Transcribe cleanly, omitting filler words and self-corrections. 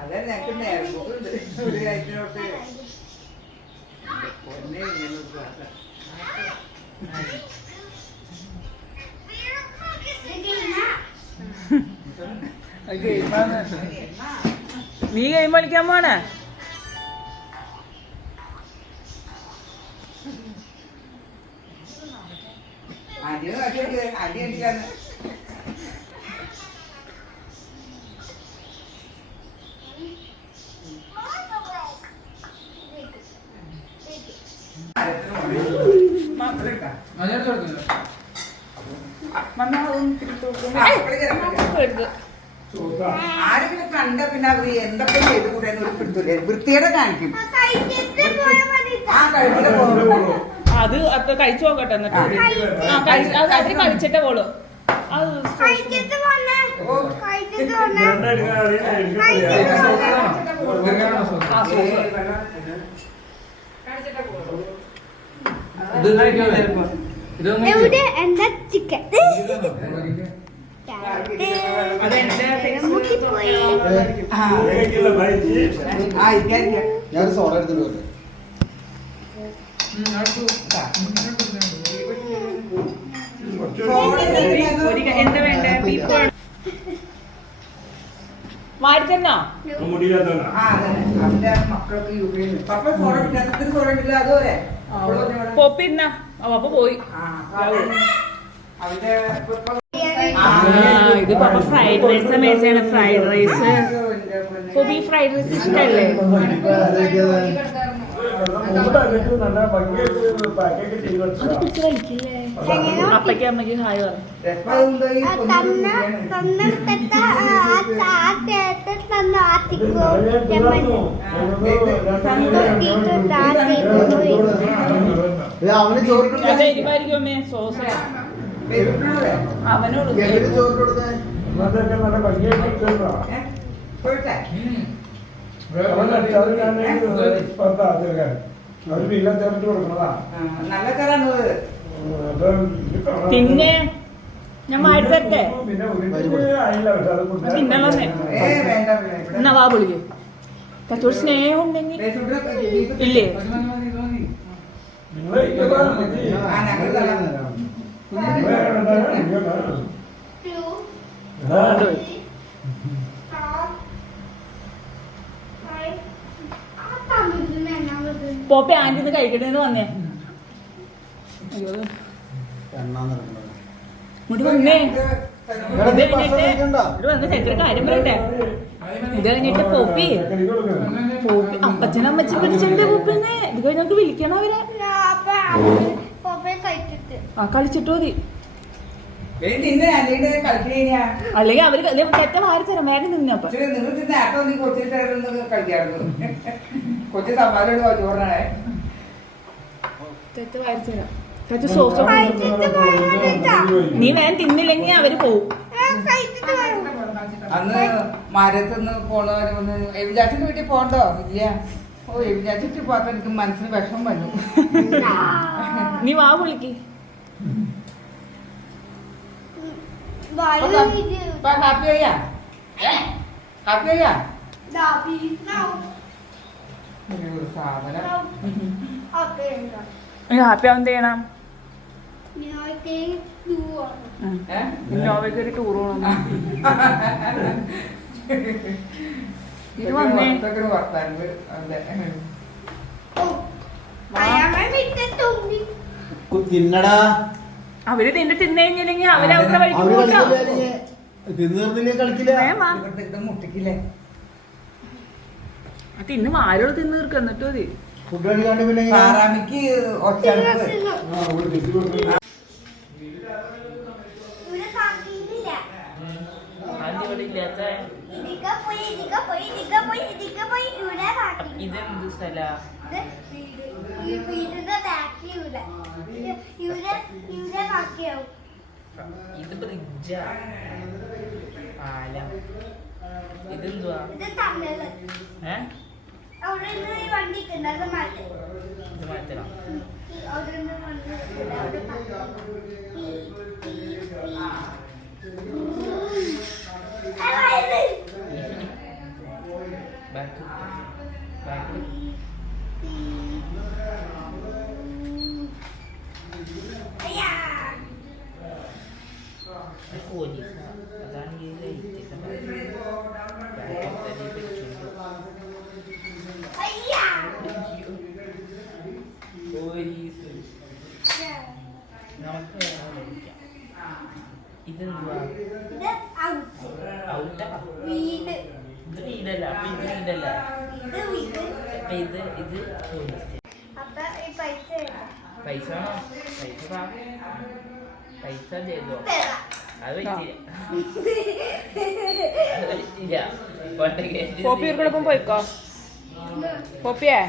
അതെ ഞങ്ങൾക്ക് നേരമുണ്ട് ഒരു കാര്യത്തിനോട്ട് പൊന്നെ നീ ഗെയിം കളിക്കാൻ പോണേ? അടി അടിക്കാന്ന് ആരെങ്കിലും കണ്ട പിന്നെ അവര് എന്തൊക്കെ ചെയ്ത് കൂടെ പിടിത്തൂലേ വൃത്തിയുടെ കാണിക്കും. ആ കഴിച്ചിട്ട് പോകുള്ളൂ. അത് അത്ര കഴിച്ചു നോക്കട്ടെ എന്നിട്ട് അതിന് കഴിച്ചിട്ടേ പോളൂ. ചിക്കൻ ഞാൻ സോഡ എടുത്തിട്ട് വരട്ടെ. എന്താ വേണ്ടേ? വാരി തന്നോ? പൊപ്പിന്ന അപ്പൊ പോയി. ഇത് പപ്പ ഫ്രൈഡ് റൈസ് മേടിച്ചാണ്. ഫ്രൈഡ് റൈസ് പൊപ്പി ഫ്രൈഡ് റൈസ് ഇഷ്ടല്ലേ? അപ്പയ്ക്ക് അമ്മയ്ക്ക് ഹായ് പറഞ്ഞു. അതായിരിക്കും അമ്മേ സോസ് അവനോട് പിന്നെ ഞാൻ മാറ്റി തരട്ടെ. തിന്നണേ എന്നാ വാ വിളിക്ക്. കുറച്ചൊരു സ്നേഹം ഉണ്ടെങ്കിൽ ഇല്ലേ? പോപ്പി ആന്റിന്ന് കഴിക്കട്ടെന്ന് വന്നേ. ഇങ്ങോട്ട് വന്നേ. ഇത് കഴിഞ്ഞിട്ട് കാര്യം പറയട്ടെ. ഇത് കഴിഞ്ഞിട്ട് പോപ്പി അപ്പച്ചനമ്മച്ചി പിടിച്ചിട്ട് പോപ്പിന്ന് ഇത് കഴിഞ്ഞ് നമുക്ക് വിളിക്കണം അവരെ. ആ കളിച്ചിട്ട് മതി. അല്ലെങ്കിൽ അവര് തെറ്റ വാരി തരാം. വേഗം നിന്നപ്പ കൊച്ചു സമ്മാനം ചോറിനാണേ. തെറ്റ് വാരി തരാം. തെറ്റ് സോസ് നീ വേഗം തിന്നില്ലെങ്കിൽ അവര് പോവും. അന്ന് മരത്തുനിന്ന് പോണവര് ഒന്ന് എവിചാച്ചിന്റെ വീട്ടിൽ പോണ്ടോ? ഇല്ല. ഓ എവിചാച്ചിട്ട് പോയപ്പോ എനിക്ക് മനസ്സിന് വിഷം വന്നു. നീ വാ വിളിക്ക്. ഹാപ്പി ആയാ? ഹാപ്പി ആയാ? സാധനം ഹാപ്പി ആവും ചെയ്യണം. ഇന്നോവയ്ക്ക് ഒരു ടൂർ പോകണം. ഇത് വന്നേ തിന്നടാ. അവര് തിന്നു കഴിഞ്ഞില്ലെങ്കിൽ അവരവരുടെ വഴിക്ക് മുട്ടിക്കില്ലേ? തിന്ന് ആരോട് തിന്ന് തീർക്കും. എന്നിട്ട് മതി. ഫുഡ് കഴിക്കാണ്ട് പിന്നെ സാറാമിക്ക് ഒച്ചടുപ്പ് ഇല്ലാത്ത ഇതെന്ത് സ്ഥല? ഇത് ബ്രിഡ്ജാ പാലം. ഇതെന്തുവാ? ഇത് മാറ്റണം. പോലീസ് അതാണ് ഈ ലൈറ്റ് പോലീസ് നമുക്ക് ഇതെന്തുവാ ഔട്ടാ ഇത് വീടല്ല അപ്പൊ ഇത് വീടല്ല അപ്പൊ ഇത് പോലീസ് പൈസ വേണോ പൈസ ചെയ്തോ അത് പറ്റില്ല പോപ്പി ഇവർക്കൊപ്പം പോയിക്കോ പോപ്പിയേ